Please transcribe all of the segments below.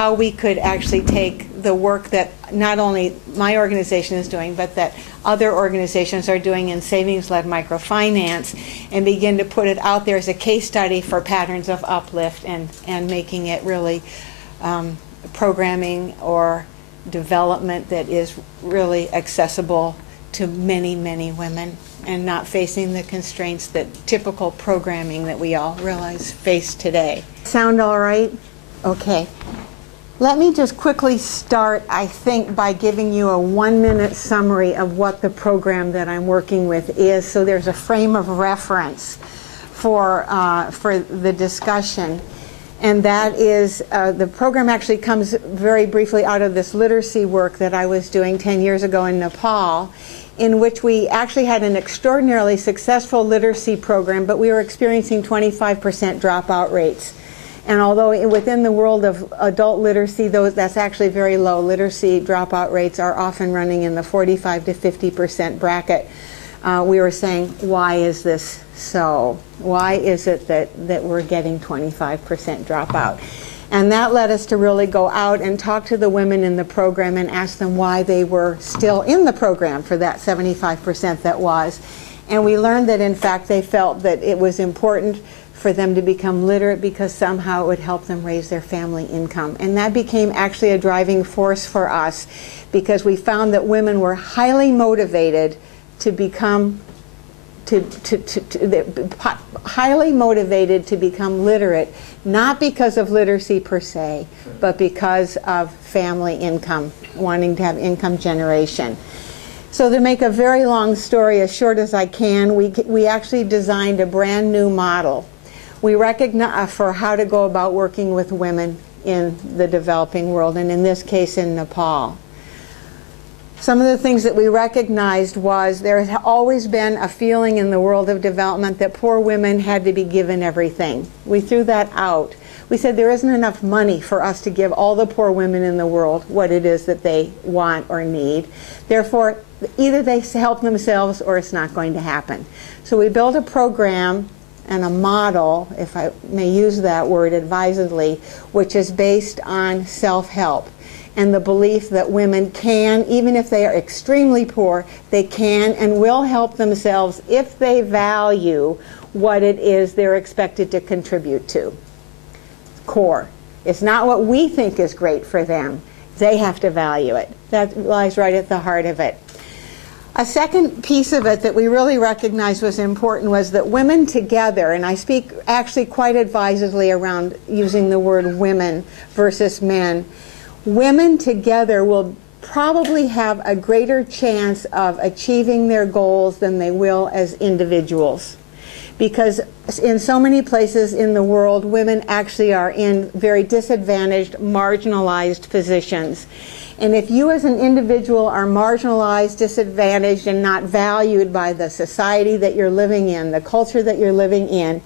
how we could actually take the work that not only my organization is doing, but that other organizations are doing in savings-led microfinance, and begin to put it out there as a case study for patterns of uplift, and making it really programming or development that is really accessible to many, many women, and not facing the constraints that typical programming that we all realize face today. Sound all right? Okay. Let me just quickly start, I think, by giving you a 1-minute summary of what the program that I'm working with is, so there's a frame of reference for the discussion. And that is, the program actually comes very briefly out of this literacy work that I was doing 10 years ago in Nepal, in which we actually had an extraordinarily successful literacy program, but we were experiencing 25% dropout rates. And although within the world of adult literacy, that's actually very low. Literacy dropout rates are often running in the 45 to 50% bracket. We were saying, why is this so? Why is it that we're getting 25% dropout? And that led us to really go out and talk to the women in the program and ask them why they were still in the program for that 75% that was. And we learned that, in fact, they felt that it was important for them to become literate because somehow it would help them raise their family income. And that became actually a driving force for us, because we found that women were highly motivated to become highly motivated to become literate, not because of literacy per se, but because of family income, wanting to have income generation. So to make a very long story as short as I can, we actually designed a brand new model. We recognize for how to go about working with women in the developing world, and in this case in Nepal. Some of the things that we recognized was there has always been a feeling in the world of development that poor women had to be given everything. We threw that out. We said there isn't enough money for us to give all the poor women in the world what it is that they want or need. Therefore, either they help themselves or it's not going to happen. So we built a program and a model, if I may use that word advisedly, which is based on self-help and the belief that women can, even if they are extremely poor, they can and will help themselves if they value what it is they're expected to contribute to. Core. It's not what we think is great for them. They have to value it. That lies right at the heart of it. A second piece of it that we really recognized was important was that women together, and I speak actually quite advisedly around using the word women versus men, women together will probably have a greater chance of achieving their goals than they will as individuals. Because in so many places in the world, women actually are in very disadvantaged, marginalized positions. And if you as an individual are marginalized, disadvantaged, and not valued by the society that you're living in, the culture that you're living in,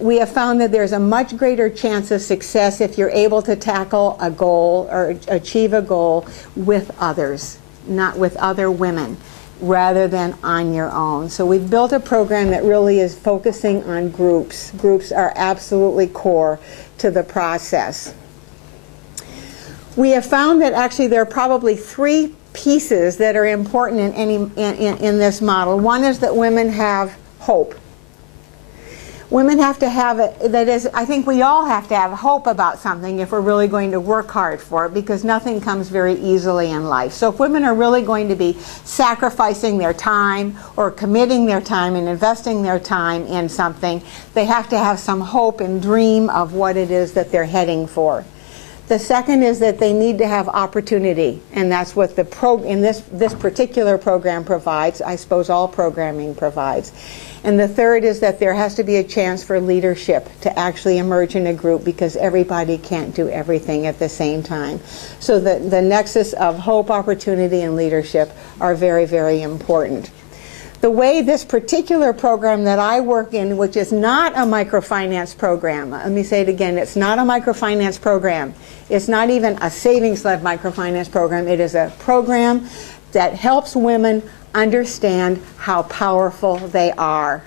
we have found that there's a much greater chance of success if you're able to tackle a goal or achieve a goal with others, not with other women, rather than on your own. So we've built a program that really is focusing on groups. Groups are absolutely core to the process. We have found that actually there are probably 3 pieces that are important in this model. One is that women have hope. Women have to have it, that is, I think we all have to have hope about something if we're really going to work hard for it, because nothing comes very easily in life. So if women are really going to be sacrificing their time or committing their time and investing their time in something, they have to have some hope and dream of what it is that they're heading for. The second is that they need to have opportunity, and that's what this particular program provides. I suppose all programming provides. And the third is that there has to be a chance for leadership to actually emerge in a group, because everybody can't do everything at the same time. So the nexus of hope, opportunity, and leadership are very, very important. The way this particular program that I work in, which is not a microfinance program, let me say it again, it's not a microfinance program. It's not even a savings-led microfinance program. It is a program that helps women understand how powerful they are.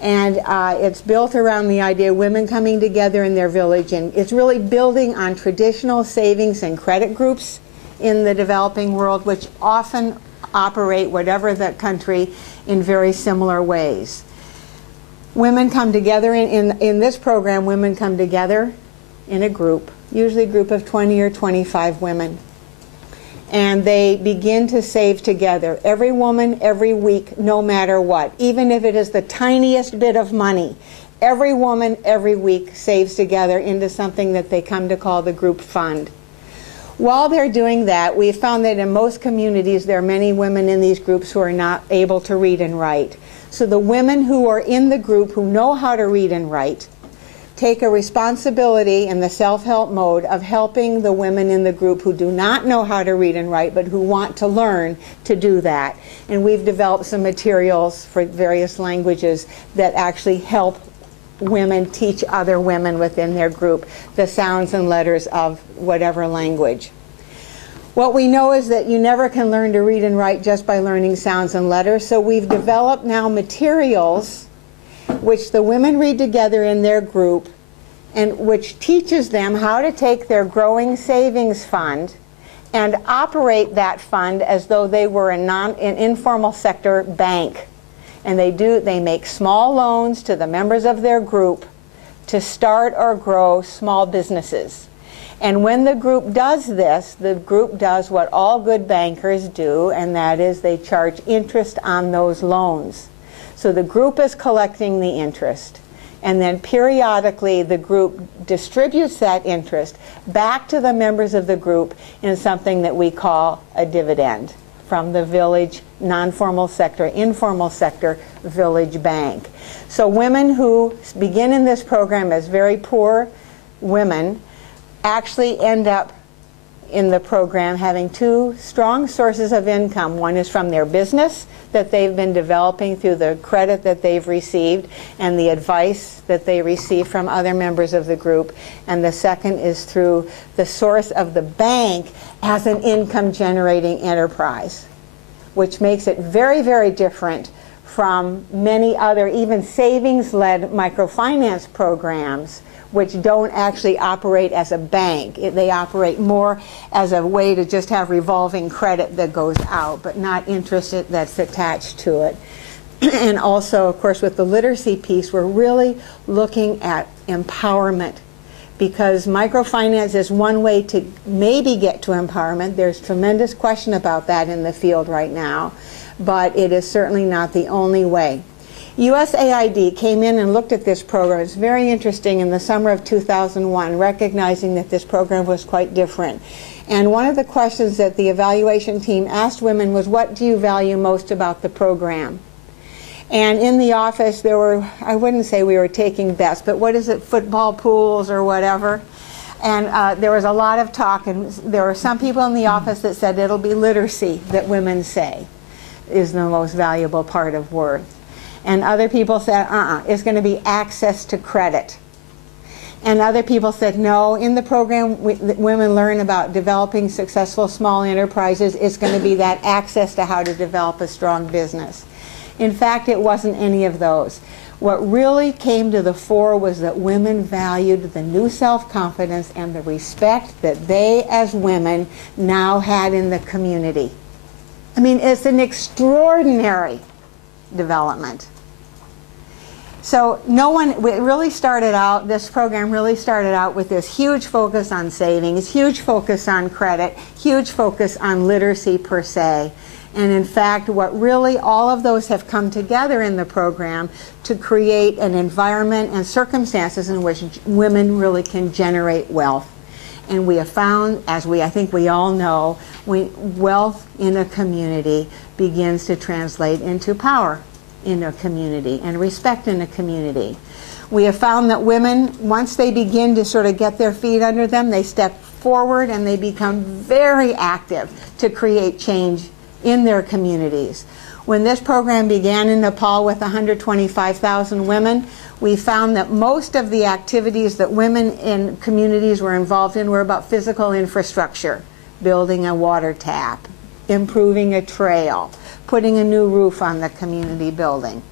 And it's built around the idea of women coming together in their village, and it's really building on traditional savings and credit groups in the developing world, which often operate, whatever the country, in very similar ways. Women come together in this program. Women come together in a group, usually a group of 20 or 25 women, and they begin to save together. Every woman, every week, no matter what, even if it is the tiniest bit of money, every woman, every week saves together into something that they come to call the group fund. While they're doing that, we've found that in most communities there are many women in these groups who are not able to read and write. So the women who are in the group who know how to read and write take a responsibility in the self-help mode of helping the women in the group who do not know how to read and write but who want to learn to do that. And we've developed some materials for various languages that actually help women teach other women within their group the sounds and letters of whatever language. What we know is that you never can learn to read and write just by learning sounds and letters, so we've developed now materials which the women read together in their group and which teaches them how to take their growing savings fund and operate that fund as though they were an informal sector bank. And they make small loans to the members of their group to start or grow small businesses. And when the group does this, the group does what all good bankers do, and that is they charge interest on those loans. So the group is collecting the interest, and then periodically the group distributes that interest back to the members of the group in something that we call a dividend from the village, non-formal sector, informal sector, village bank. So women who begin in this program as very poor women actually end up in the program having two strong sources of income. One is from their business that they've been developing through the credit that they've received and the advice that they receive from other members of the group. And the second is through the source of the bank as an income generating enterprise, which makes it very, very different from many other even savings-led microfinance programs which don't actually operate as a bank. They operate more as a way to just have revolving credit that goes out, but not interest that's attached to it. And also, of course, with the literacy piece, we're really looking at empowerment, because microfinance is one way to maybe get to empowerment. There's tremendous question about that in the field right now, but it is certainly not the only way. USAID came in and looked at this program. It's very interesting in the summer of 2001, recognizing that this program was quite different. And one of the questions that the evaluation team asked women was, what do you value most about the program? And in the office there were, I wouldn't say we were taking bets, but what is it, football pools or whatever? And there was a lot of talk, and there were some people in the office that said it'll be literacy that women say is the most valuable part of worth. And other people said, it's going to be access to credit. And other people said, no, in the program women learn about developing successful small enterprises. It's going to be that access to how to develop a strong business. In fact, it wasn't any of those. What really came to the fore was that women valued the new self-confidence and the respect that they as women now had in the community. I mean, it's an extraordinary development. So it really started out, this program really started out with this huge focus on savings, huge focus on credit, huge focus on literacy per se. And in fact, what really all of those have come together in the program to create an environment and circumstances in which women really can generate wealth. And we have found, as I think we all know, wealth in a community begins to translate into power in a community and respect in a community. We have found that women, once they begin to sort of get their feet under them, they step forward and they become very active to create change in their communities. When this program began in Nepal with 125,000 women, we found that most of the activities that women in communities were involved in were about physical infrastructure, building a water tap, improving a trail, putting a new roof on the community building.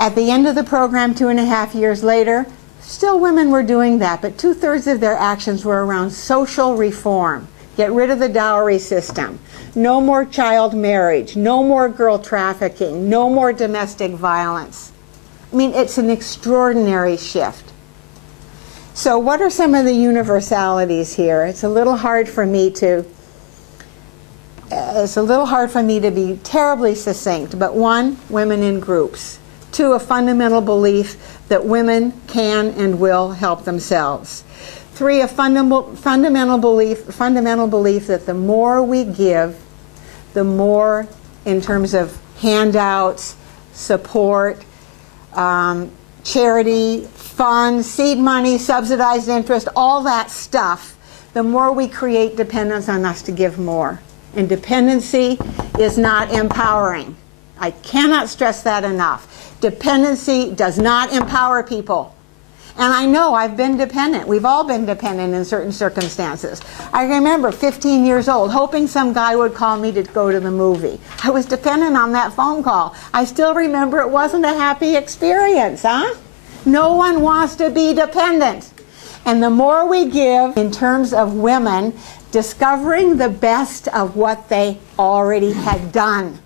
At the end of the program, 2.5 years later, still women were doing that, but 2/3 of their actions were around social reform. Get rid of the dowry system. No more child marriage. No more girl trafficking. No more domestic violence. I mean, it's an extraordinary shift. So what are some of the universalities here? It's a little hard for me to be terribly succinct, but 1, women in groups. 2, a fundamental belief that women can and will help themselves. 3, a fundamental belief that the more we give, the more, in terms of handouts, support, charity, funds, seed money, subsidized interest, all that stuff, the more we create dependence on us to give more. And dependency is not empowering. I cannot stress that enough. Dependency does not empower people. And I know I've been dependent. We've all been dependent in certain circumstances. I remember 15 years old, hoping some guy would call me to go to the movie. I was dependent on that phone call. I still remember it wasn't a happy experience, huh? No one wants to be dependent. And the more we give, in terms of women, discovering the best of what they already had done.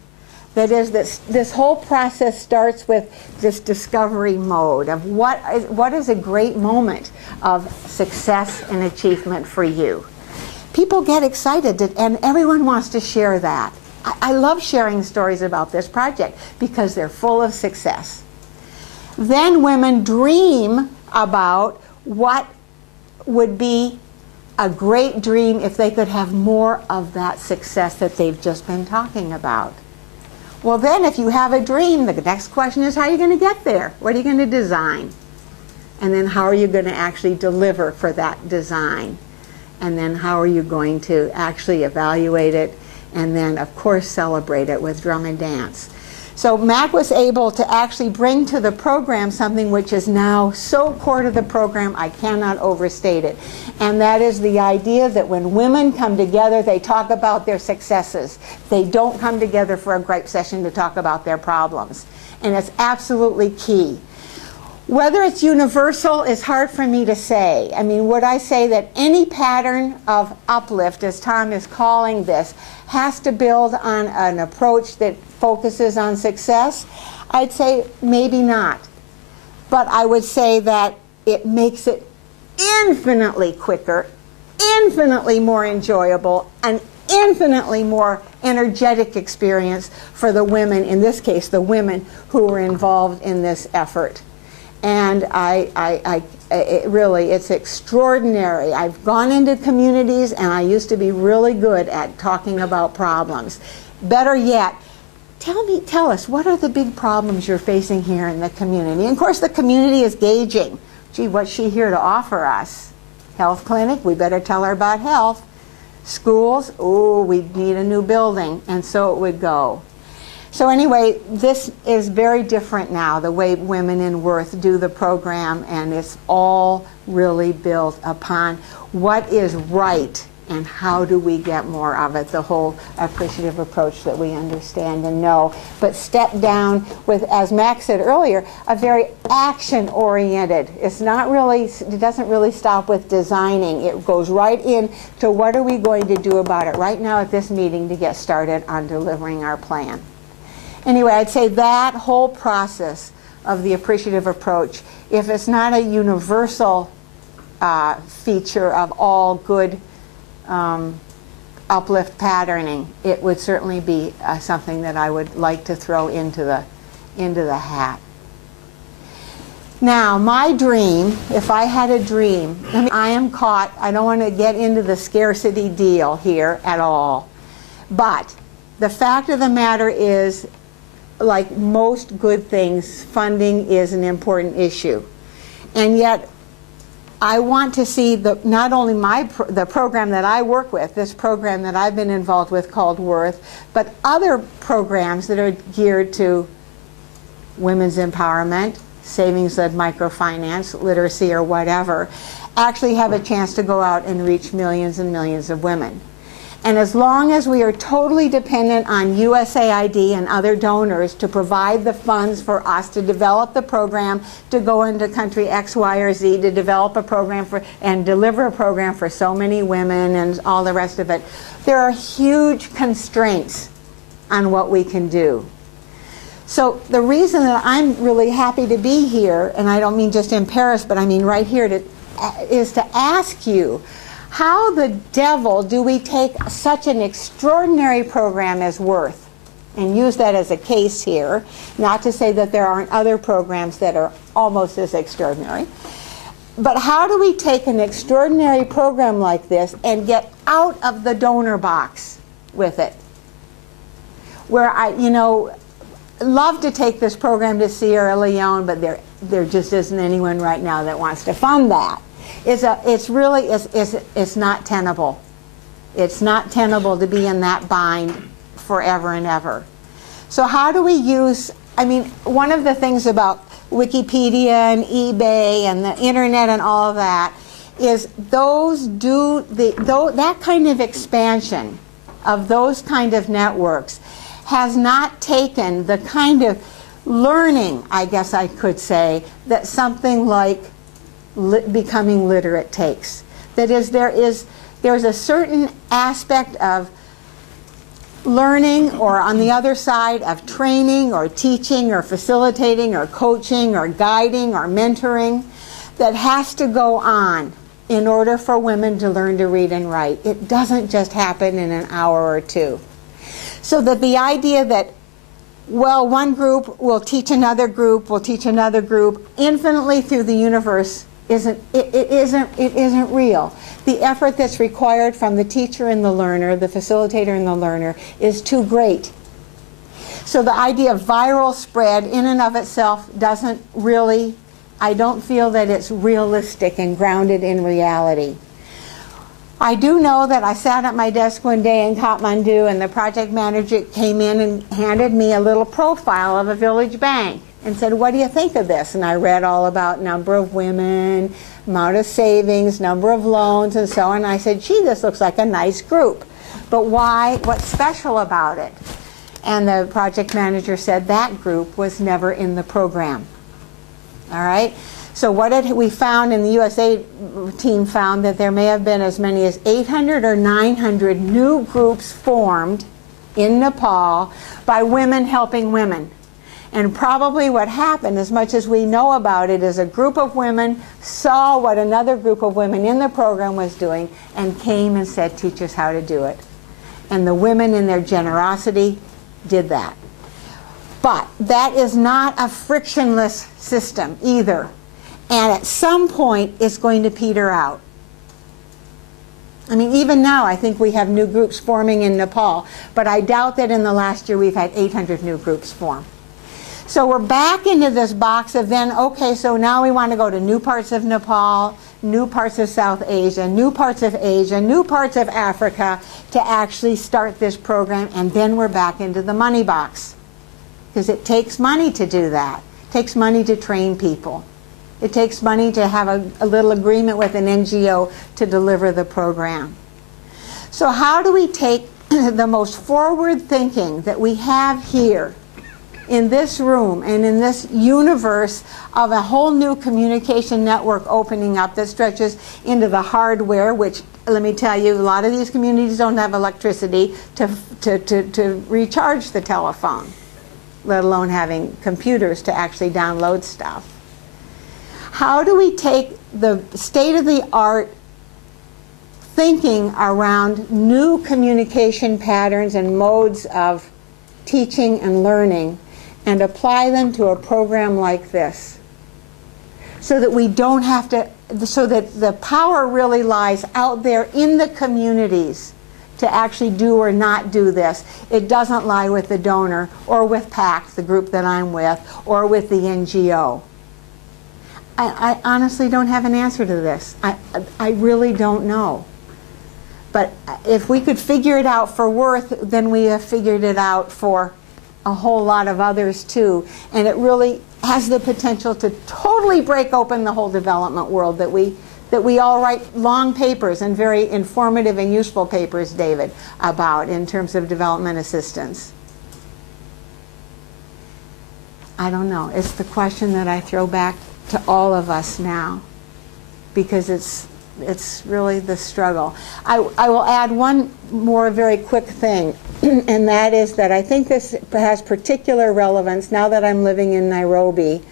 That is, this whole process starts with this discovery mode of what is a great moment of success and achievement for you. People get excited, and everyone wants to share that. I love sharing stories about this project because they're full of success. Then women dream about what would be a great dream if they could have more of that success that they've just been talking about. Well, then if you have a dream, the next question is, how are you going to get there? What are you going to design? And then how are you going to actually deliver for that design? And then how are you going to actually evaluate it? And then, of course, celebrate it with drum and dance. So Mac was able to actually bring to the program something which is now so core to the program, I cannot overstate it. And that is the idea that when women come together, they talk about their successes. They don't come together for a gripe session to talk about their problems. And it's absolutely key. Whether it's universal is hard for me to say. I mean, would I say that any pattern of uplift, as Tom is calling this, has to build on an approach that focuses on success? I'd say maybe not. But I would say that it makes it infinitely quicker, infinitely more enjoyable, an infinitely more energetic experience for the women, in this case, the women who were involved in this effort. And it's extraordinary. I've gone into communities, and I used to be really good at talking about problems. Better yet, tell us, what are the big problems you're facing here in the community? And of course, the community is gauging. Gee, what's she here to offer us? Health clinic? We better tell her about health. Schools? Oh, we need a new building. And so it would go. So anyway, this is very different now, the way Women in Worth do the program, and it's all really built upon what is right and how do we get more of it, the whole appreciative approach that we understand and know. But step down with, as Max said earlier, a very action-oriented. It's not really, it doesn't really stop with designing. It goes right in to what are we going to do about it right now at this meeting to get started on delivering our plan. Anyway, I'd say that whole process of the appreciative approach, if it's not a universal feature of all good uplift patterning, it would certainly be something that I would like to throw into the hat. Now, my dream, if I had a dream, I am caught, I don't want to get into the scarcity deal here at all, but the fact of the matter is, like most good things, funding is an important issue. And yet, I want to see not only the program that I work with, this program that I've been involved with called Worth, but other programs that are geared to women's empowerment, savings-led microfinance, literacy, or whatever, actually have a chance to go out and reach millions and millions of women. And as long as we are totally dependent on USAID and other donors to provide the funds for us to develop the program, to go into country X, Y, or Z, to develop a program for and deliver a program for so many women and all the rest of it, there are huge constraints on what we can do. So the reason that I'm really happy to be here, and I don't mean just in Paris, but I mean right here, is to ask you, how the devil do we take such an extraordinary program as Worth and use that as a case here, not to say that there aren't other programs that are almost as extraordinary, but how do we take an extraordinary program like this and get out of the donor box with it? Where love to take this program to Sierra Leone, but there just isn't anyone right now that wants to fund that. It's not tenable. It's not tenable to be in that bind forever and ever. So how do we use, one of the things about Wikipedia and eBay and the internet and all of that is that kind of expansion of those kind of networks has not taken the kind of learning, I guess I could say, that something like becoming literate takes. That is, there's a certain aspect of learning, or on the other side of training or teaching or facilitating or coaching or guiding or mentoring, that has to go on in order for women to learn to read and write. It doesn't just happen in an hour or two. So that the idea that, well, one group will teach another group, infinitely through the universe isn't real. The effort that's required from the teacher and the learner, the facilitator and the learner, is too great. So the idea of viral spread in and of itself doesn't really, I don't feel that it's realistic and grounded in reality. I do know that I sat at my desk one day in Kathmandu and the project manager came in and handed me a little profile of a village bank and said, what do you think of this? And I read all about number of women, amount of savings, number of loans, and so on. And I said, gee, this looks like a nice group. But why? What's special about it? And the project manager said that group was never in the program. All right? So what we found, and the USA team found, that there may have been as many as 800 or 900 new groups formed in Nepal by women helping women. And probably what happened, as much as we know about it, is a group of women saw what another group of women in the program was doing and came and said, teach us how to do it. And the women in their generosity did that. But that is not a frictionless system either. And at some point, it's going to peter out. Even now, I think we have new groups forming in Nepal, but I doubt that in the last year we've had 800 new groups form. So we're back into this box of then, okay, so now we want to go to new parts of Nepal, new parts of South Asia, new parts of Asia, new parts of Africa to actually start this program, and then we're back into the money box. Because it takes money to do that. It takes money to train people. It takes money to have a little agreement with an NGO to deliver the program. So how do we take the most forward thinking that we have here in this room and in this universe of a whole new communication network opening up that stretches into the hardware, which, let me tell you, a lot of these communities don't have electricity to recharge the telephone, let alone having computers to actually download stuff. How do we take the state-of-the-art thinking around new communication patterns and modes of teaching and learning and apply them to a program like this, so that we don't have to, so that the power really lies out there in the communities to actually do or not do this. It doesn't lie with the donor or with PACT, the group that I'm with, or with the NGO. I honestly don't have an answer to this. I really don't know. But if we could figure it out for Worth, then we have figured it out for a whole lot of others too. And it really has the potential to totally break open the whole development world that we that we all write long papers and very informative and useful papers, David, about in terms of development assistance? I don't know. It's the question that I throw back to all of us now, because it's really the struggle. I will add one more very quick thing, and that is that I think this has particular relevance now that I'm living in Nairobi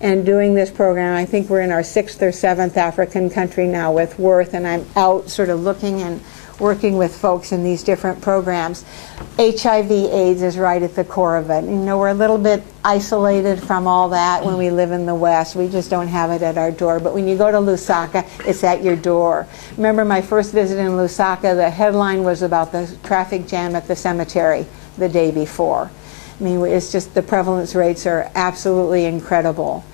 and doing this program. I think we're in our 6th or 7th African country now with Worth, and I'm out sort of looking and working with folks in these different programs. HIV/AIDS is right at the core of it. You know, we're a little bit isolated from all that when we live in the West. We just don't have it at our door. But when you go to Lusaka, it's at your door. Remember my first visit in Lusaka, the headline was about the traffic jam at the cemetery the day before. I mean, it's just the prevalence rates are absolutely incredible.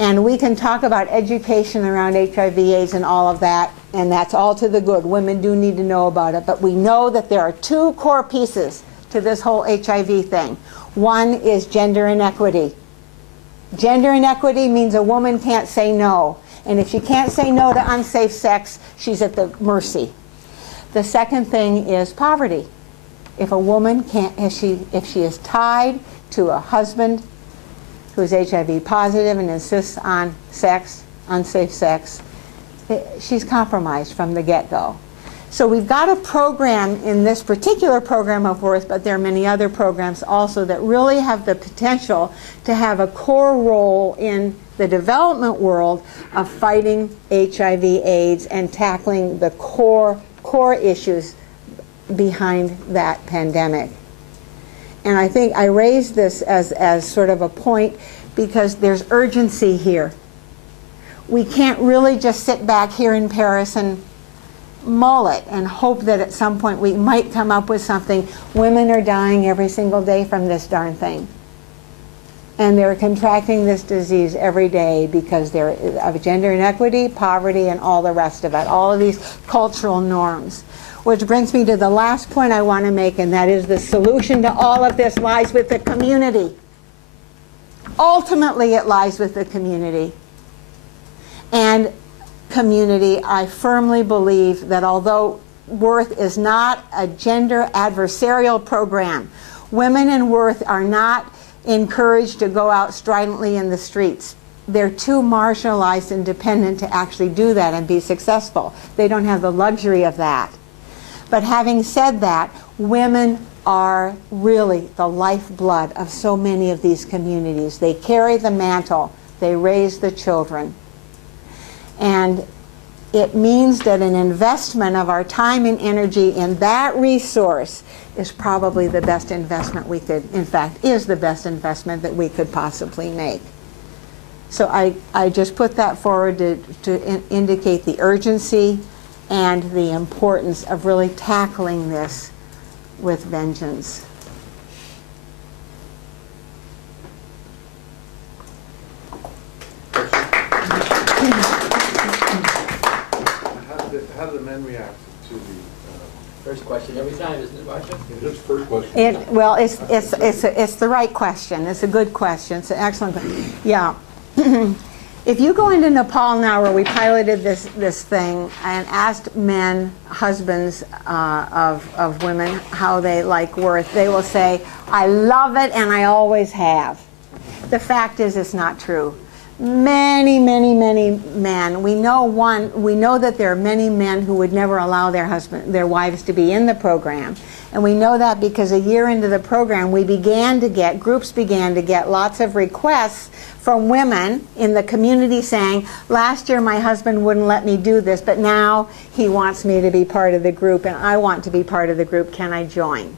And we can talk about education around HIV/AIDS and all of that, and that's all to the good. Women do need to know about it. But we know that there are 2 core pieces to this whole HIV thing. One is gender inequity. Gender inequity means a woman can't say no. And if she can't say no to unsafe sex, she's at the mercy. The second thing is poverty. If a woman can't, if she is tied to a husband who is HIV positive and insists on sex, unsafe sex, she's compromised from the get-go. So we've got a program in this particular program of Worth, but there are many other programs also that really have the potential to have a core role in the development world of fighting HIV/AIDS and tackling the core issues behind that pandemic. And I think I raised this as sort of a point because there's urgency here. We can't really just sit back here in Paris and mull it and hope that at some point we might come up with something. Women are dying every single day from this darn thing. And they're contracting this disease every day because they're of gender inequity, poverty, and all the rest of it, all of these cultural norms. Which brings me to the last point I want to make, and that is the solution to all of this lies with the community. Ultimately, it lies with the community. And community, I firmly believe that although Worth is not a gender adversarial program, women in Worth are not encouraged to go out stridently in the streets. They're too marginalized and dependent to actually do that and be successful. They don't have the luxury of that. But having said that, women are really the lifeblood of so many of these communities. They carry the mantle. They raise the children. And it means that an investment of our time and energy in that resource is probably the best investment we could, in fact, is the best investment that we could possibly make. So I just put that forward to indicate the urgency and the importance of really tackling this with vengeance. How do the men react to the first question every time, isn't it, Marcia? just first question? Well, it's the right question. It's a good question. It's an excellent question. Yeah. If you go into Nepal now, where we piloted this thing and asked men, husbands of women, how they like Worth, they will say, "I love it and I always have." The fact is, it's not true. Many, many, many men. We know that there are many men who would never allow their wives to be in the program. And we know that because a year into the program, groups began to get lots of requests from women in the community saying, "Last year my husband wouldn't let me do this, but now he wants me to be part of the group and I want to be part of the group. Can I join?"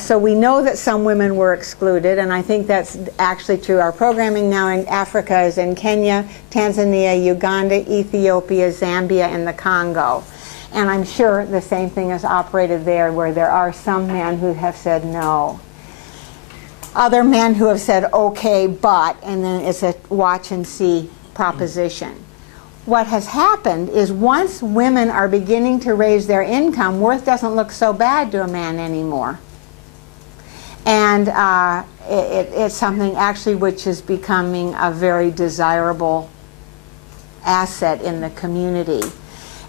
So we know that some women were excluded, and I think that's actually true. Our programming now in Africa is in Kenya, Tanzania, Uganda, Ethiopia, Zambia, and the Congo. And I'm sure the same thing is operated there, where there are some men who have said no. Other men who have said, okay, but, and then it's a watch and see proposition. What has happened is once women are beginning to raise their income, Worth doesn't look so bad to a man anymore. And it's something actually which is becoming a very desirable asset in the community.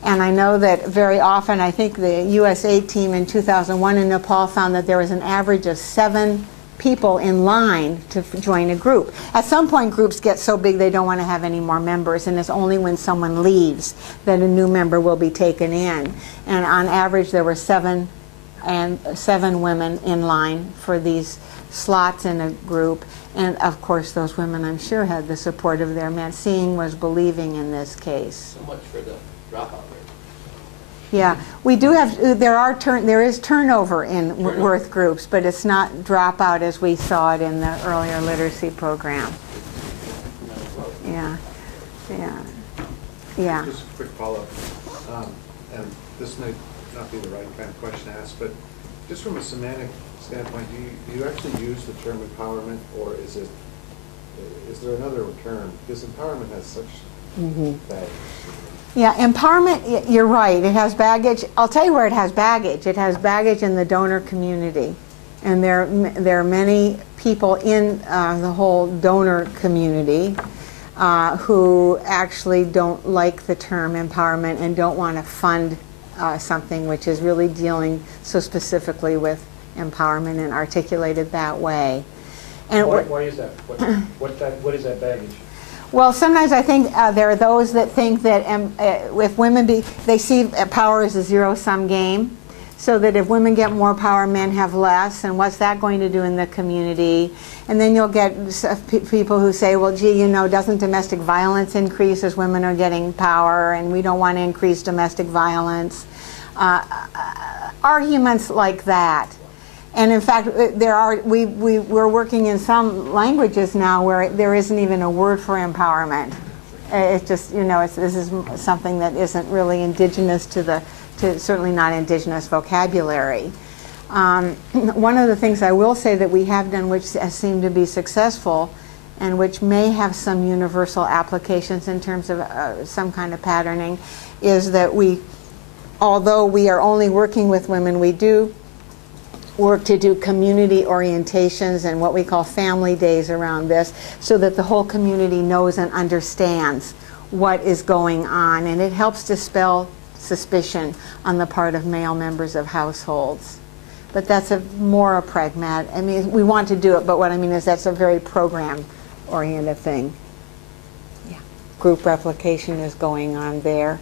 And I know that very often, I think the USA team in 2001 in Nepal found that there was an average of 7 people in line to join a group. At some point, groups get so big they don't want to have any more members, and it's only when someone leaves that a new member will be taken in. And on average, there were 7 women in line for these slots in a group. And of course, those women, I'm sure, had the support of their men. Seeing was believing in this case. So much for the dropout rate. Yeah, we do have, there is turnover in worth groups, but it's not dropout as we saw it in the earlier literacy program. Yeah, yeah. Just a quick follow-up. And this may not be the right kind of question to ask, but just from a semantic standpoint, do you actually use the term empowerment, or is there another term? Because empowerment has such baggage. Yeah, empowerment, you're right, it has baggage. I'll tell you where it has baggage. It has baggage in the donor community. And there are many people in the whole donor community who actually don't like the term empowerment and don't want to fund something which is really dealing so specifically with empowerment and articulated that way. And why is that? What is that baggage? Well, sometimes I think there are those that think that if women they see power as a zero-sum game, so that if women get more power, men have less, and what's that going to do in the community? And then you'll get people who say, well, gee, you know, doesn't domestic violence increase as women are getting power, and we don't want to increase domestic violence? Arguments like that. And in fact, we're working in some languages now where there isn't even a word for empowerment. It's just, you know, this is something that isn't really indigenous to certainly not indigenous vocabulary. One of the things I will say that we have done which has seemed to be successful and which may have some universal applications in terms of some kind of patterning is that although we are only working with women, we do work to do community orientations and what we call family days around this so that the whole community knows and understands what is going on, and it helps dispel suspicion on the part of male members of households. But that's more a pragmatic, I mean, we want to do it, but what I mean is that's a very program-oriented thing. Yeah. Group replication is going on there.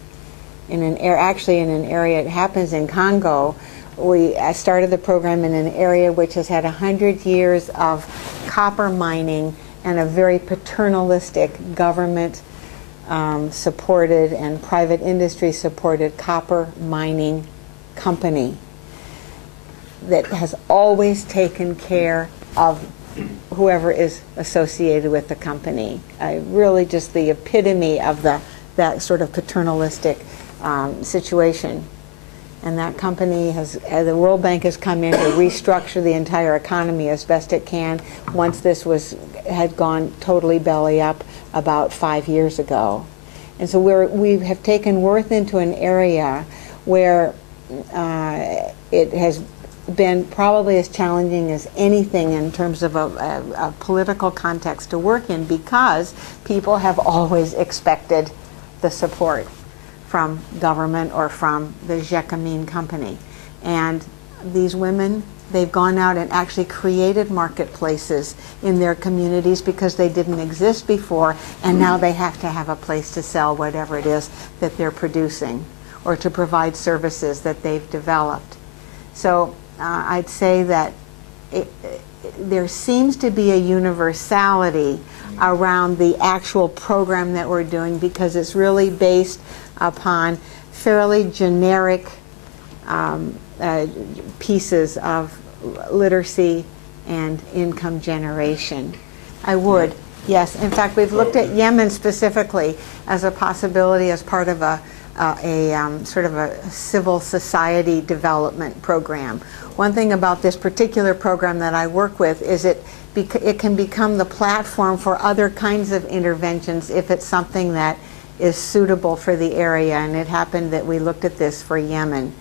Actually in an area, it happens in Congo. I started the program in an area which has had 100 years of copper mining and a very paternalistic government supported and private industry supported copper mining company that has always taken care of whoever is associated with the company. Really just the epitome of that sort of paternalistic situation. And that company the World Bank has come in to restructure the entire economy as best it can once this had gone totally belly up about 5 years ago. And so we have taken Worth into an area where it has been probably as challenging as anything in terms of a political context to work in, because people have always expected the support from government or from the Jacquemin company. And these women, they've gone out and actually created marketplaces in their communities because they didn't exist before, and now they have to have a place to sell whatever it is that they're producing or to provide services that they've developed. So I'd say that there seems to be a universality around the actual program that we're doing, because it's really based upon fairly generic pieces of literacy and income generation. I would, yes. In fact, we've looked at Yemen specifically as a possibility as part of a sort of a civil society development program. One thing about this particular program that I work with is it can become the platform for other kinds of interventions if it's something that is suitable for the area, and it happened that we looked at this for Yemen.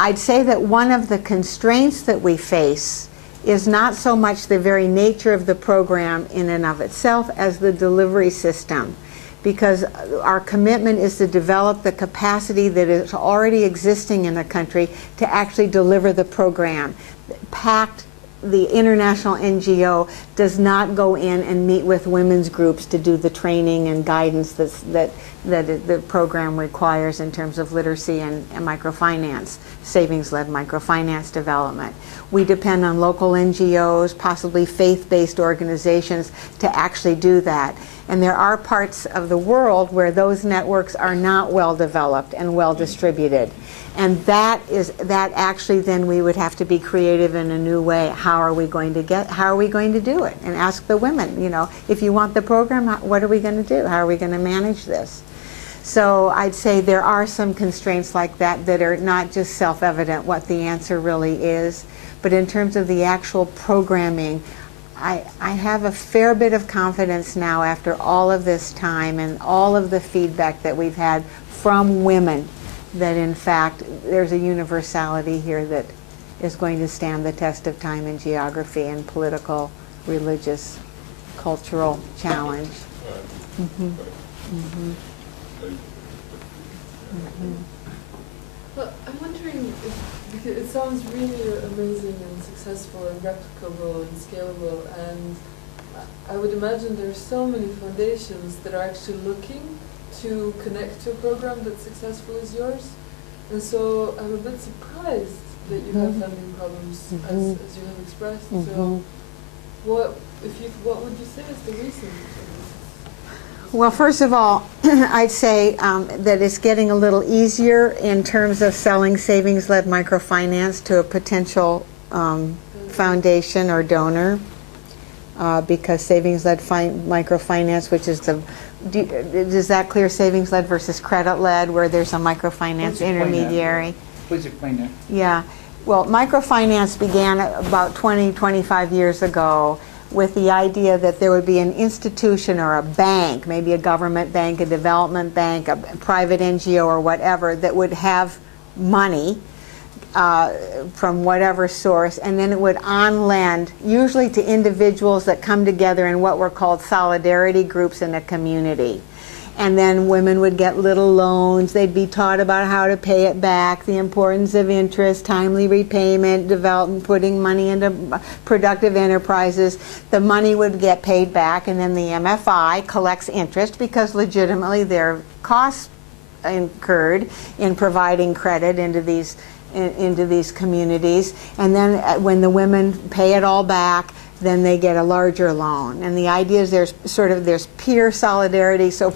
I'd say that one of the constraints that we face is not so much the very nature of the program in and of itself as the delivery system, because our commitment is to develop the capacity that is already existing in the country to actually deliver the program. PACT, the international NGO, does not go in and meet with women's groups to do the training and guidance that the program requires in terms of literacy and microfinance, savings-led microfinance development. We depend on local NGOs, possibly faith-based organizations, to actually do that. And there are parts of the world where those networks are not well developed and well distributed. And that actually then we would have to be creative in a new way. How are we going to do it? And ask the women, if you want the program, what are we going to do? How are we going to manage this? So I'd say there are some constraints like that that are not just self-evident what the answer really is, but in terms of the actual programming, I have a fair bit of confidence now after all of this time and all of the feedback that we've had from women that in fact there's a universality here that is going to stand the test of time in geography and political, religious, cultural challenge. Mm-hmm. Mm-hmm. Mm-hmm. Well, I'm wondering if, because it sounds really amazing and successful and replicable and scalable, and I would imagine there's so many foundations that are actually looking to connect to a program that's successful as yours, and so I'm a bit surprised that you have funding problems as you have expressed. So what would you say is the reason for this? Well, first of all, I'd say that it's getting a little easier in terms of selling savings-led microfinance to a potential foundation or donor, because savings-led microfinance, which is does that clear savings-led versus credit-led, where there's a microfinance intermediary? Please explain that. Yeah. Well, microfinance began about 25 years ago with the idea that there would be an institution or a bank, maybe a government bank, a development bank, a private NGO or whatever, that would have money from whatever source, and then it would on-lend, usually to individuals that come together in what were called solidarity groups in a community. And then women would get little loans. They'd be taught about how to pay it back, the importance of interest, timely repayment, development, putting money into productive enterprises. The money would get paid back, and then the MFI collects interest because legitimately there are costs incurred in providing credit into these communities. And then when the women pay it all back, then they get a larger loan. And the idea is there's peer solidarity. So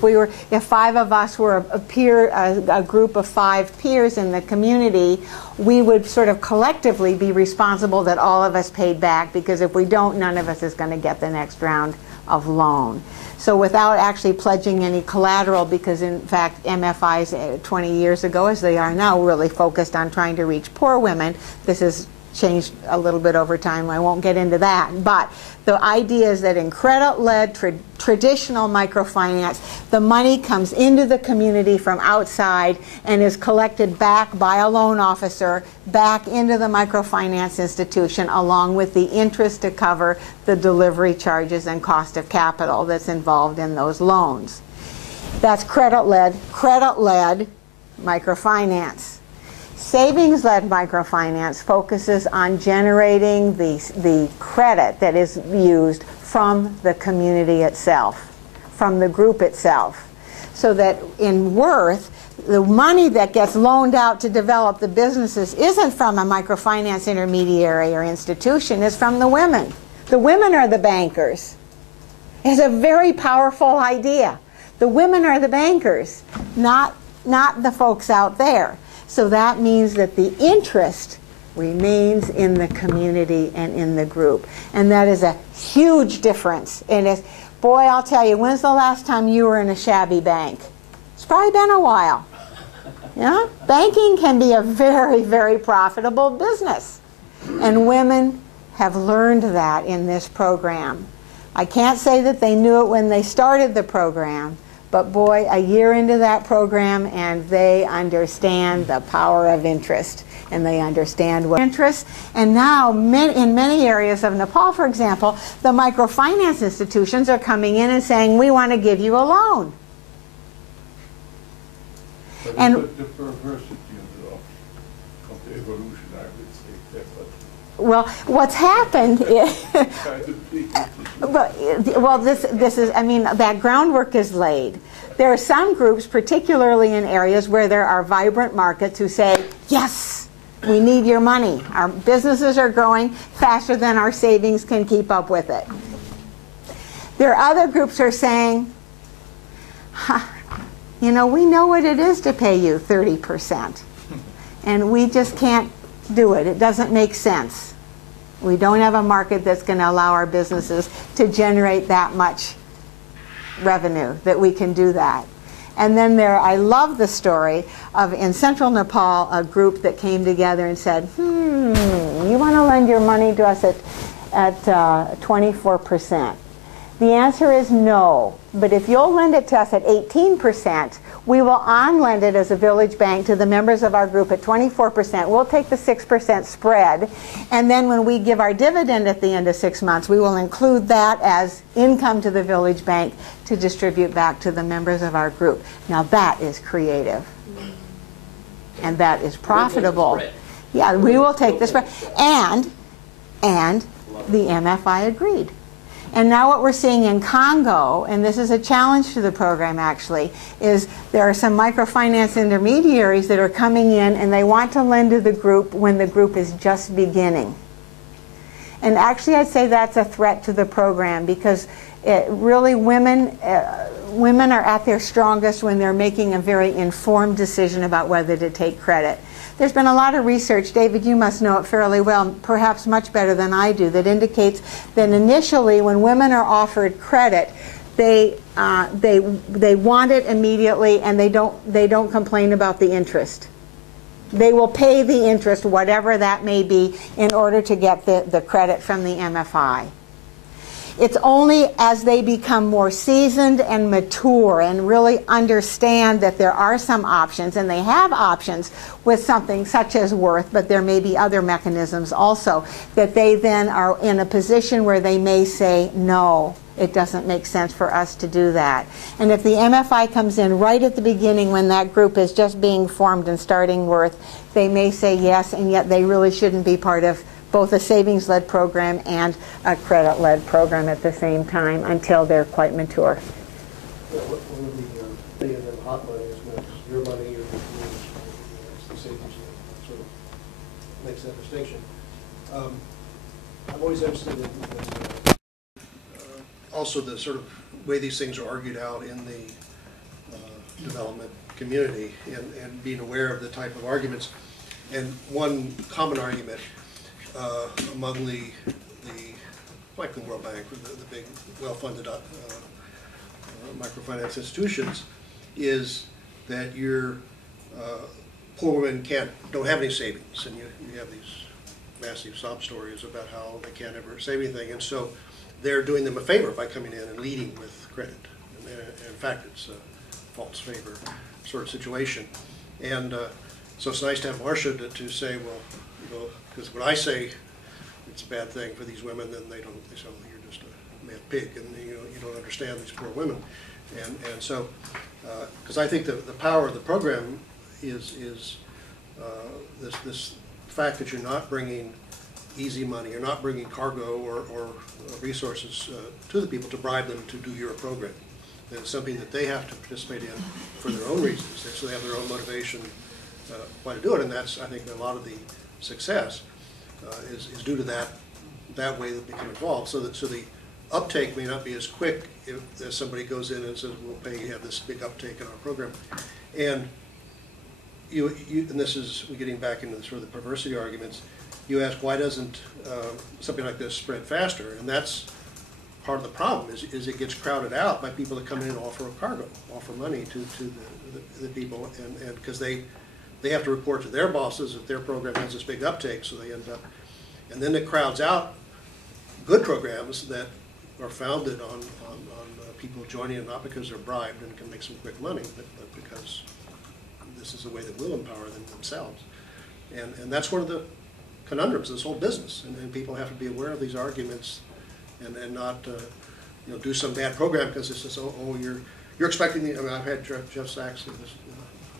if 5 of us were a group of 5 peers in the community, we would sort of collectively be responsible that all of us paid back, because if we don't, none of us is going to get the next round of loan. So without actually pledging any collateral, because in fact MFIs 20 years ago, as they are now, really focused on trying to reach poor women. This has changed a little bit over time. I won't get into that. But the idea is that in credit-led traditional microfinance, the money comes into the community from outside and is collected back by a loan officer back into the microfinance institution, along with the interest to cover the delivery charges and cost of capital that's involved in those loans. That's credit-led microfinance. Savings-led microfinance focuses on generating the credit that is used from the community itself, from the group itself, so that in Worth, the money that gets loaned out to develop the businesses isn't from a microfinance intermediary or institution, it's from the women. The women are the bankers. It's a very powerful idea. The women are the bankers, not the folks out there. So that means that the interest remains in the community and in the group. And that is a huge difference. And it's, boy, I'll tell you, when's the last time you were in a shabby bank? It's probably been a while. Yeah? Banking can be a very, very profitable business. And women have learned that in this program. I can't say that they knew it when they started the program, But boy, a year into that program, and they understand the power of interest, and they understand what interest. And now, in many areas of Nepal, for example, the microfinance institutions are coming in and saying, we want to give you a loan. But And the perversity of the evolution, I would say. well, what's happened is, well, this is, I mean, that groundwork is laid. There are some groups, particularly in areas where there are vibrant markets, who say, yes, we need your money. Our businesses are growing faster than our savings can keep up with it. There are other groups who are saying, you know, we know what it is to pay you 30%, and we just can't do it. It doesn't make sense. We don't have a market that's going to allow our businesses to generate that much revenue that we can do that. And then I love the story of, in central Nepal, a group that came together and said, you want to lend your money to us at 24%? The answer is no. But if you'll lend it to us at 18%, we will on-lend it as a village bank to the members of our group at 24%. We'll take the 6% spread, and then when we give our dividend at the end of 6 months, we will include that as income to the village bank to distribute back to the members of our group. Now that is creative, and that is profitable. Yeah, we will take the spread. And the MFI agreed. And now what we're seeing in Congo, and this is a challenge to the program actually, is there are some microfinance intermediaries that are coming in and they want to lend to the group when the group is just beginning. And actually I'd say that's a threat to the program, because really women are at their strongest when they're making a very informed decision about whether to take credit. There's been a lot of research, David, you must know it fairly well, perhaps much better than I do, that indicates that initially when women are offered credit, they want it immediately, and they don't complain about the interest. They will pay the interest, whatever that may be, in order to get the credit from the MFI. It's only as they become more seasoned and mature and really understand that there are some options, and they have options with something such as worth, but there may be other mechanisms also, that they then are in a position where they may say, no, it doesn't make sense for us to do that. And if the MFI comes in right at the beginning when that group is just being formed and starting worth, they may say yes, and yet they really shouldn't be part of both a savings-led program and a credit-led program at the same time until they're quite mature. Yeah, one of the big and then hot money is when it's your money, your community, it's the savings, sort of makes that distinction. I'm always interested in also the sort of way these things are argued out in the development community, and being aware of the type of arguments. And one common argument among like the World Bank, the big, well-funded microfinance institutions, is that your poor women don't have any savings, and you have these massive sob stories about how they can't ever save anything, and so they're doing them a favor by coming in and leading with credit. And in fact, it's a false favor sort of situation, and so it's nice to have Marcia to say, well, you know, because when I say it's a bad thing for these women, then they say, oh, you're just a mad pig, and you don't understand these poor women. And so, because I think the power of the program is this fact that you're not bringing easy money, you're not bringing cargo or resources to the people to bribe them to do your program. That it's something that they have to participate in for their own reasons, so they have their own motivation why to do it, and that's, I think, a lot of the success is due to that way that become involved. So the uptake may not be as quick if somebody goes in and says, we'll pay, you have this big uptake in our program. And and this is, we're getting back into sort of the perversity arguments, you ask, why doesn't something like this spread faster? And that's part of the problem, is it gets crowded out by people that come in and offer a cargo, offer money to the people, and because they have to report to their bosses that their program has this big uptake, so they end up, and then it crowds out good programs that are founded on people joining it not because they're bribed and can make some quick money, but because this is a way that will empower them themselves. And that's one of the conundrums of this whole business. And people have to be aware of these arguments and not do some bad program because it's just, oh, you're expecting the, I mean, I've had Jeff Sachs say this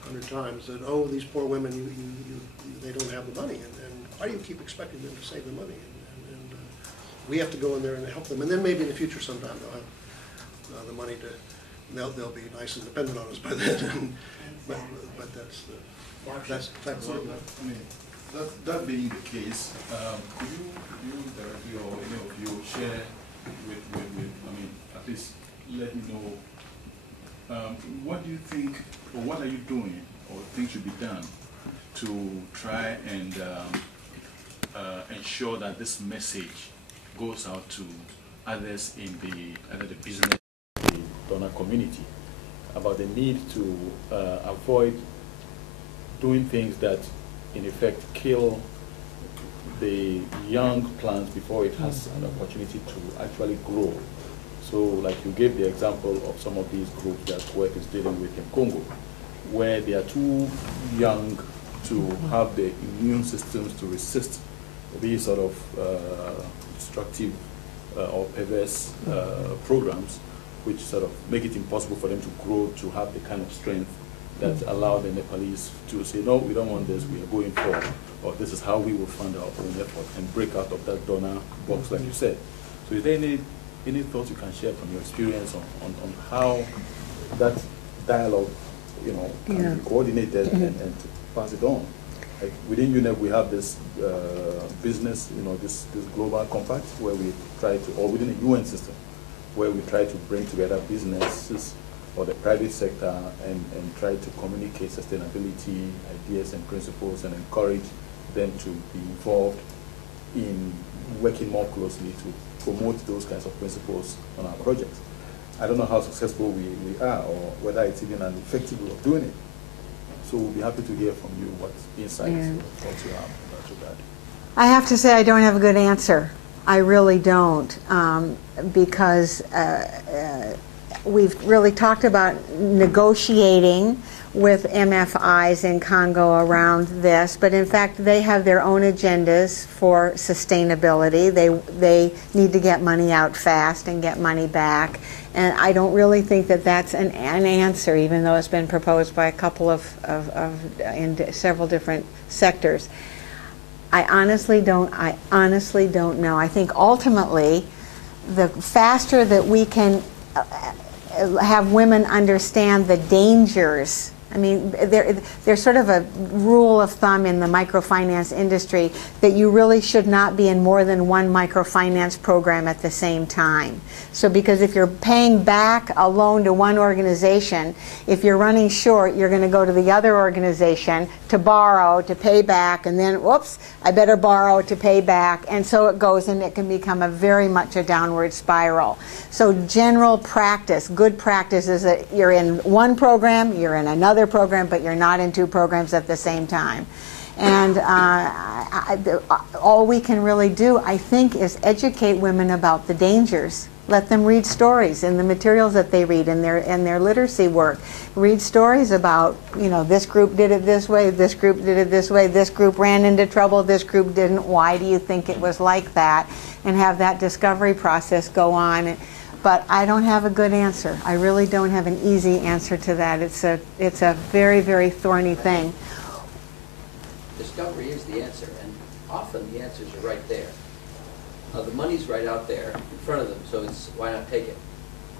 100 times, that, oh, these poor women, they don't have the money, and why do you keep expecting them to save the money? And we have to go in there and help them, and then maybe in the future sometime they'll have the money to, they'll be nice and dependent on us by then. but that's the type of So, argument. I mean, that being the case, could you directly or any of you share with I mean, at least let me know, what do you think, or what are you doing, or think should be done to try and ensure that this message goes out to others in either the business or the donor community about the need to avoid doing things that in effect kill the young plants before it has an opportunity to actually grow. So like you gave the example of some of these groups that work is dealing with in Congo, where they are too young to have the immune systems to resist these sort of destructive or perverse programs, which sort of make it impossible for them to grow to have the kind of strength that allow the Nepalese to say, no, we don't want this, we are going for, or this is how we will fund our own effort and break out of that donor box, like you said. So is there any thoughts you can share from your experience on how that dialogue, can be coordinated and to pass it on? Like within UNEP, we have this business, this global compact where we try to, or within the UN system, where we try to bring together businesses or the private sector and try to communicate sustainability ideas and principles and encourage them to be involved in working more closely to promote those kinds of principles on our projects. I don't know how successful we are or whether it's even an effective way of doing it. So we'll be happy to hear from you what insights or thoughts you have about that. I have to say I don't have a good answer. I really don't, because we've really talked about negotiating with MFIs in Congo around this, but in fact they have their own agendas for sustainability. They need to get money out fast and get money back, and I don't really think that that's an answer, even though it's been proposed by a couple in several different sectors. I honestly don't know. I think ultimately the faster that we can have women understand the dangers. I mean, there's sort of a rule of thumb in the microfinance industry that you really should not be in more than one microfinance program at the same time. So because if you're paying back a loan to one organization, if you're running short, you're going to go to the other organization to borrow, to pay back, and then, whoops, I better borrow to pay back. And so it goes, and it can become very much a downward spiral. So general practice, good practice is that you're in one program, you're in another program, but you're not in two programs at the same time. And all we can really do, I think, is educate women about the dangers. Let them read stories in the materials that they read in their literacy work. Read stories about, this group did it this way, this group did it this way, this group ran into trouble, this group didn't. Why do you think it was like that? And have that discovery process go on. But I don't have a good answer. I really don't have an easy answer to that. It's a very, very thorny thing. Discovery is the answer, and often the answers are right there. The money's right out there in front of them, so it's why not take it?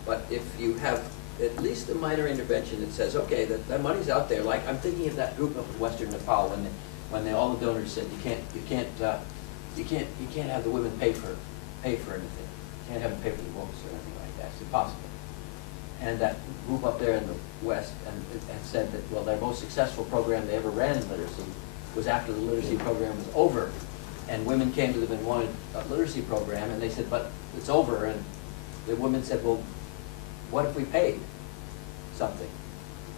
But if you have at least a minor intervention that says, okay, that money's out there. Like I'm thinking of that group up in Western Nepal when all the donors said you can't have the women pay for anything. You can't have them pay for the books or anything like that. It's impossible. And that group up there in the West and said that, well, their most successful program they ever ran in literacy was after the literacy program was over. And women came to them and wanted a literacy program, and they said, but it's over. And the women said, well, what if we paid something?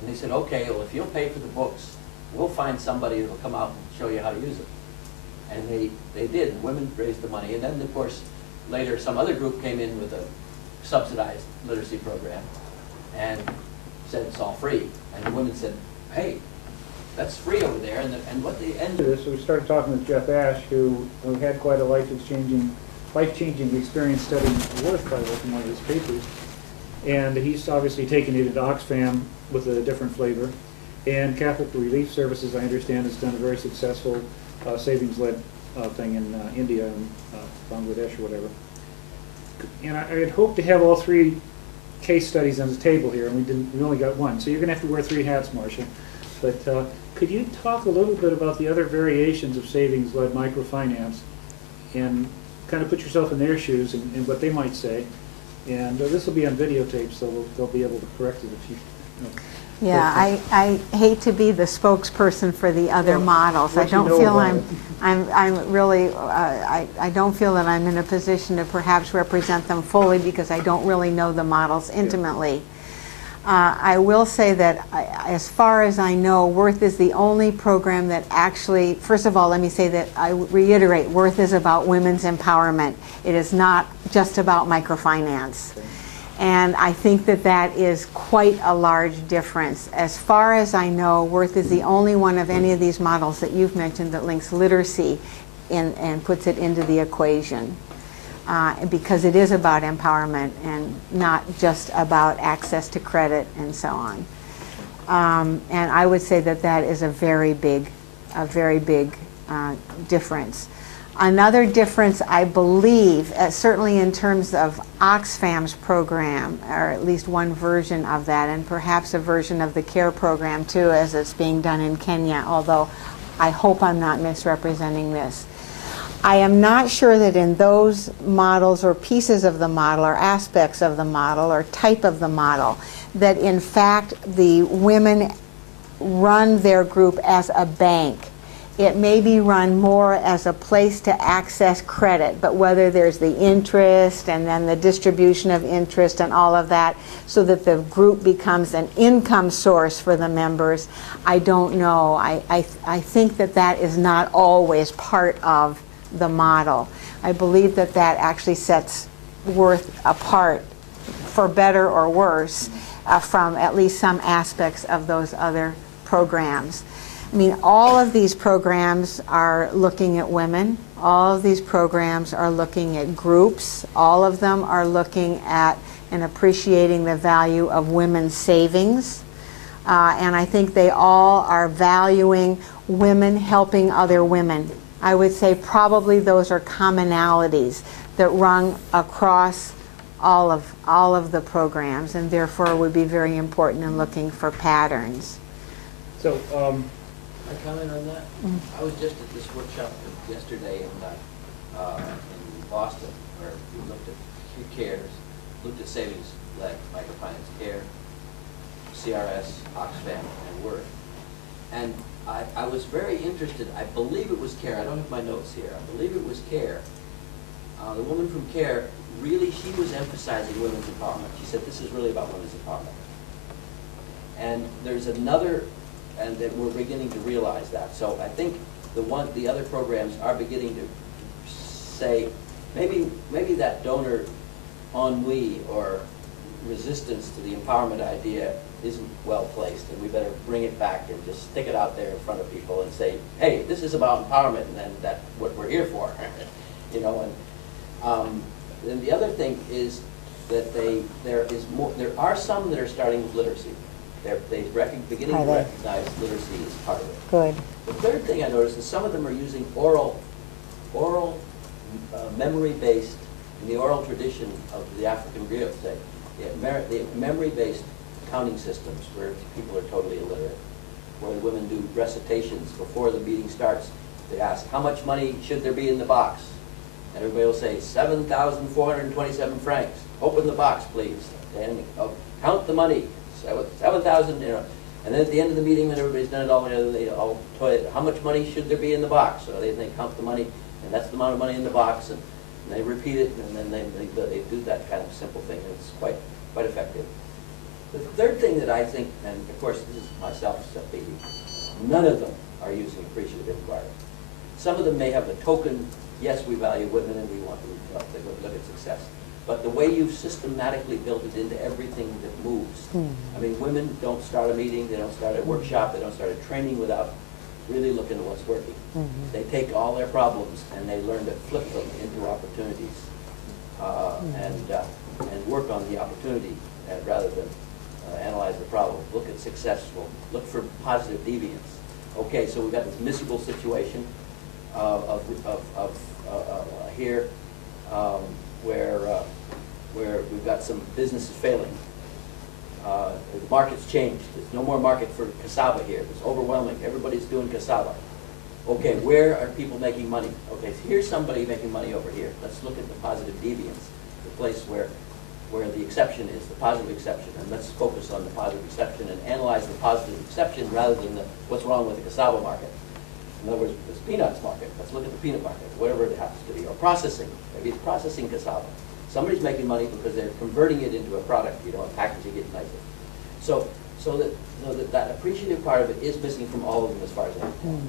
And they said, okay, well, if you'll pay for the books, we'll find somebody that will come out and show you how to use it. And they did. The women raised the money. And then, of course, later some other group came in with a subsidized literacy program and said it's all free. And the women said, hey, that's free over there. And what they To ended. this, we started talking with Jeff Ash, who had quite a life-changing experience studying worth by working on his papers. And he's obviously taken it into Oxfam with a different flavor. And Catholic Relief Services, I understand, has done a very successful savings-led thing in India and Bangladesh or whatever. And I had hoped to have all three case studies on the table here, and we only got one. So you're going to have to wear three hats, Marcia. But could you talk a little bit about the other variations of savings-led microfinance and kind of put yourself in their shoes and what they might say? And this will be on videotape, so they'll be able to correct it if you. Yeah, I hate to be the spokesperson for the other models. I don't feel I'm really, I don't feel that I'm in a position to perhaps represent them fully because I don't really know the models intimately. I will say that as far as I know, Worth is the only program that actually, first of all, let me say that I reiterate, Worth is about women's empowerment. It is not just about microfinance. And I think that that is quite a large difference. As far as I know, Worth is the only one of any of these models that you've mentioned that links literacy and puts it into the equation. Because it is about empowerment and not just about access to credit and so on. And I would say that that is a very big difference. Another difference, I believe, certainly in terms of Oxfam's program, or at least one version of that, and perhaps a version of the CARE program too, as it's being done in Kenya, although I hope I'm not misrepresenting this. I am not sure that in those models or pieces of the model or aspects of the model or type of the model that in fact the women run their group as a bank. It may be run more as a place to access credit, but whether there's the interest and then the distribution of interest and all of that so that the group becomes an income source for the members, I don't know. I think that that is not always part of the model. I believe that that actually sets Worth apart, for better or worse, from at least some aspects of those other programs. I mean, all of these programs are looking at women. All of these programs are looking at groups. All of them are looking at and appreciating the value of women's savings. And I think they all are valuing women helping other women. I would say probably those are commonalities that run across all of the programs, and therefore would be very important in looking for patterns. So, Can I comment on that? I was just at this workshop yesterday in Boston where we looked at three CARES, looked at savings-led microfinance, CARE, CRS, Oxfam, and Worth. And I was very interested. I believe it was CARE. I don't have my notes here. I believe it was CARE. The woman from CARE, really, she was emphasizing women's empowerment. She said, this is really about women's empowerment. And there's another, and that we're beginning to realize that. So I think the other programs are beginning to say, maybe that donor ennui or resistance to the empowerment idea isn't well placed, and we better bring it back and just stick it out there in front of people and say, hey, this is about empowerment, and that's what we're here for. You know, and then the other thing is that there are some that are starting with literacy. They're beginning to recognize literacy as part of it. Good. The third thing I noticed is some of them are using oral memory-based, in the oral tradition of the African griot, say, the memory-based counting systems where people are totally illiterate, where the women do recitations before the meeting starts. They ask, how much money should there be in the box? And everybody will say, 7,427 francs. Open the box, please. And count the money. 7,000, you know. And then at the end of the meeting, when everybody's done it all together, they all toy, how much money should there be in the box? So they count the money, and that's the amount of money in the box, and they repeat it, and then they do that kind of simple thing, and it's quite effective. The third thing that I think, and of course this is myself, none of them are using appreciative inquiry. Some of them may have a token, yes, we value women and we want to look at success. but the way you've systematically built it into everything that moves. I mean, women don't start a meeting, they don't start a workshop, they don't start a training without really looking at what's working. They take all their problems and they learn to flip them into opportunities and work on the opportunity rather than analyze the problem. Look at successful, look for positive deviance. Okay, so we've got this miserable situation here where we've got some businesses failing. The market's changed. There's no more market for cassava here. It's overwhelming. Everybody's doing cassava. Okay, where are people making money? Okay, so here's somebody making money over here. Let's look at the positive deviance, the place where the exception is, the positive exception, and let's focus on the positive exception and analyze the positive exception rather than what's wrong with the cassava market. In other words, this peanuts market, let's look at the peanut market, whatever it happens to be, or processing. Maybe it's processing cassava. Somebody's making money because they're converting it into a product, packaging it nicely. So that appreciative part of it is missing from all of them as far as I can.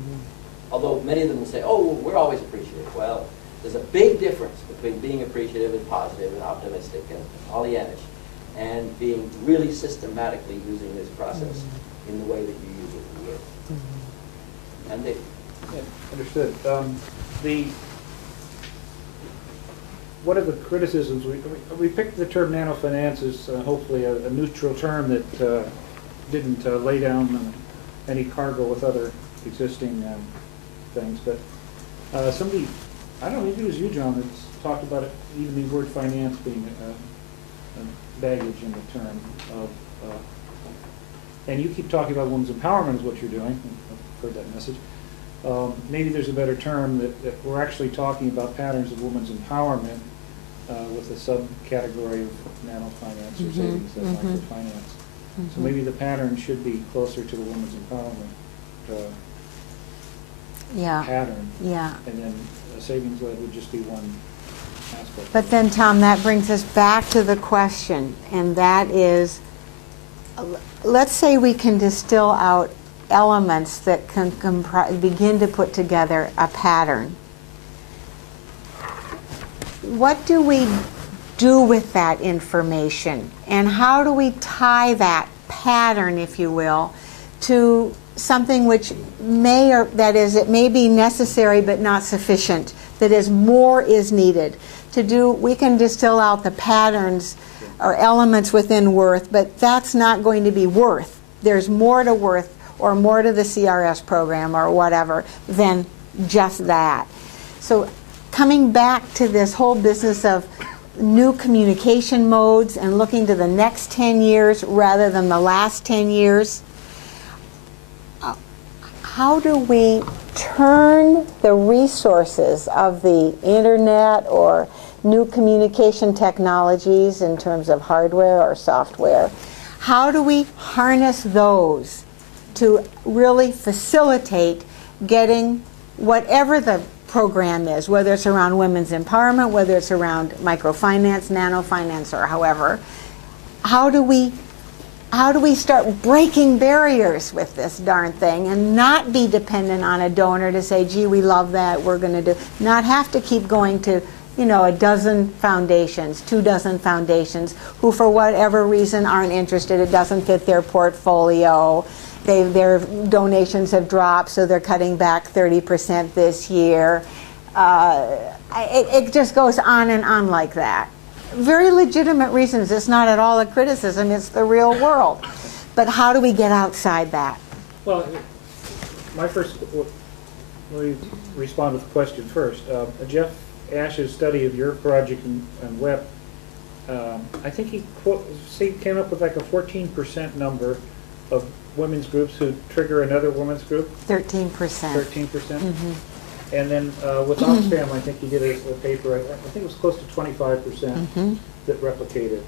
Although many of them will say, oh, we're always appreciative. Well, there's a big difference between being appreciative and positive and optimistic and Pollyannish and being really systematically using this process in the way that you use it in the world. And they, yeah, understood. One of the criticisms, we picked the term NanoFinance as hopefully a neutral term that didn't lay down any cargo with other existing things, but somebody, I don't know, maybe it was you, John, that's talked about it, even the word finance being a baggage in the term of, and you keep talking about women's empowerment is what you're doing. I've heard that message. Maybe there's a better term that we're actually talking about patterns of women's empowerment with a subcategory of NanoFinance or savings and microfinance. So maybe the pattern should be closer to the women's empowerment pattern. Yeah. And then savings-led would just be one aspect. But then, Tom, that brings us back to the question, and that is, let's say we can distill out elements that can begin to put together a pattern. What do we do with that information, and how do we tie that pattern, if you will, to something which may, or that is, it may be necessary but not sufficient, that is, more is needed to do? We can distill out the patterns or elements within worth, but that's not going to be worth. There's more to worth or more to the CRS program or whatever than just that. So coming back to this whole business of new communication modes and looking to the next 10 years rather than the last 10 years, how do we turn the resources of the internet or new communication technologies in terms of hardware or software, how do we harness those to really facilitate getting whatever the program is, whether it's around women's empowerment, whether it's around microfinance, nanofinance, or however? How do we start breaking barriers with this darn thing and not be dependent on a donor to say, gee, we love that, we're going to do, not have to keep going to, a dozen foundations, 24 foundations, who for whatever reason aren't interested, it doesn't fit their portfolio, their donations have dropped, so they're cutting back 30% this year. It just goes on and on like that. Very legitimate reasons. It's not at all a criticism, it's the real world. But how do we get outside that? Well, let me respond with a question first. Jeff Ash's study of your project and WEP, I think he came up with like a 14% number of women's groups who trigger another women's group. 13%. 13%? And then with Oxfam, I think he did a paper, I think it was close to 25% that replicated.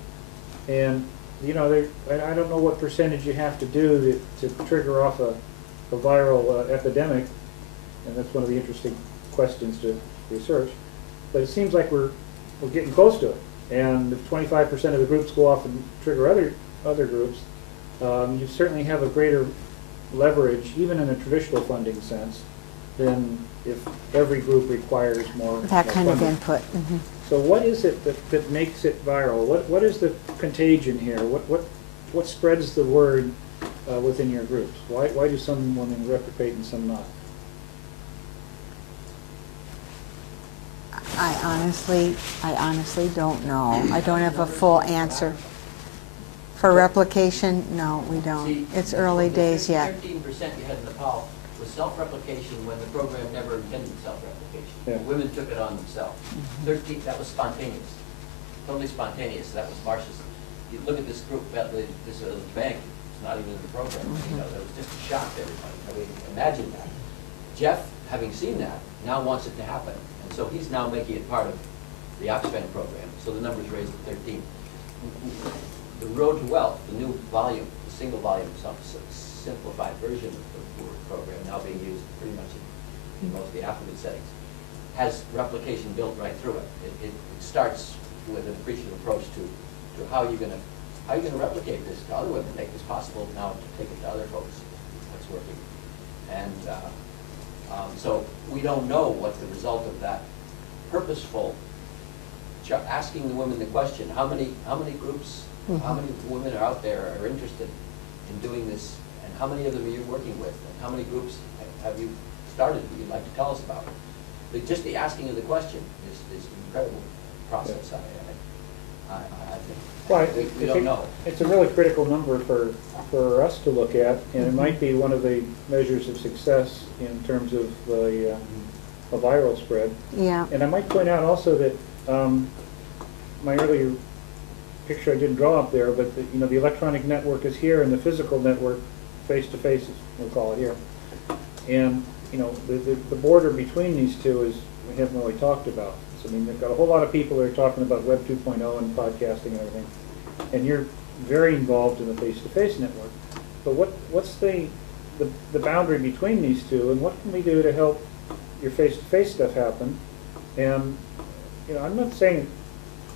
And, I don't know what percentage you have to do to trigger off a viral epidemic, and that's one of the interesting questions to research. But it seems like we're getting close to it. And if 25% of the groups go off and trigger other groups, you certainly have a greater leverage, even in a traditional funding sense, than if every group requires more. That more kind of funding. input. So what is it that makes it viral? What is the contagion here? What spreads the word within your groups? Why do some women replicate and some not? I honestly don't know. I don't have a full answer. For replication, no, we don't. See, It's early days yet. 13% you had in Nepal was self-replication when the program never intended self-replication. Yeah. The women took it on themselves. 13, that was spontaneous, totally spontaneous. That was Marcia's. You look at this group, this bank, it's not even in the program. You know, that was just a shock to everybody. I mean, imagine that. Jeff, having seen that, now wants it to happen. And so he's now making it part of the Oxfam program. So the number's raised to 13. The Road to Wealth, the new volume, the single volume, some simplified version of the program now being used pretty much in most of the affluent settings, has replication built right through it. It starts with an appreciative approach to how you're going to replicate this to other women, make this possible now to take it to other folks that's working. And so we don't know what the result of that purposeful asking the women the question, how many groups, how many women are out there are interested in doing this, and how many of them are you working with, and how many groups have you started that you'd like to tell us about? Just the asking of the question is an incredible process, I think. Well, We don't know. It's a really critical number for us to look at, and it might be one of the measures of success in terms of the a viral spread. Yeah. And I might point out also that my earlier picture I didn't draw up there, but the electronic network is here, and the physical network, face-to-face, we'll call it here. And the border between these two is we haven't really talked about. So I mean, they've got a whole lot of people that are talking about Web 2.0 and podcasting and everything, and you're very involved in the face-to-face network. But what's the boundary between these two, and what can we do to help your face-to-face stuff happen? And I'm not saying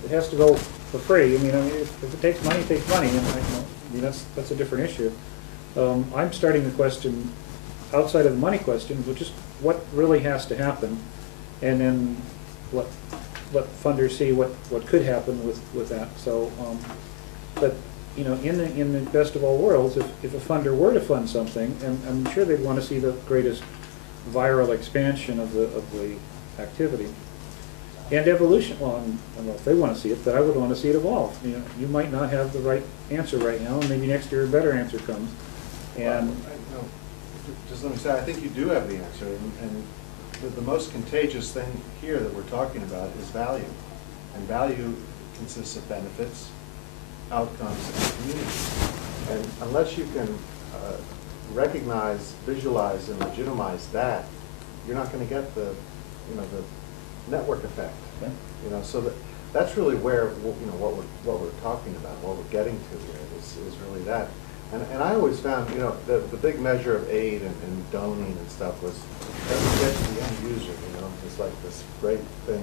it has to go for free. I mean, if it takes money, it takes money, and that's a different issue. I'm starting the question outside of the money question, which is what really has to happen, and then let funders see what could happen with that. So, but in the best of all worlds, if a funder were to fund something, and I'm sure they'd want to see the greatest viral expansion of the activity and evolution. Well, I don't know if they want to see it, but I would want to see it evolve. You might not have the right answer right now, and maybe next year a better answer comes. And just let me say, I think you do have the answer, and the most contagious thing here that we're talking about is value, and value consists of benefits, outcomes, and community. And unless you can recognize, visualize, and legitimize that, you're not going to get the network effect. okay. So that's really where what we're talking about, what we're getting to here is really that. And I always found, the big measure of aid and doning and stuff was that we get to the end user, it's like this great thing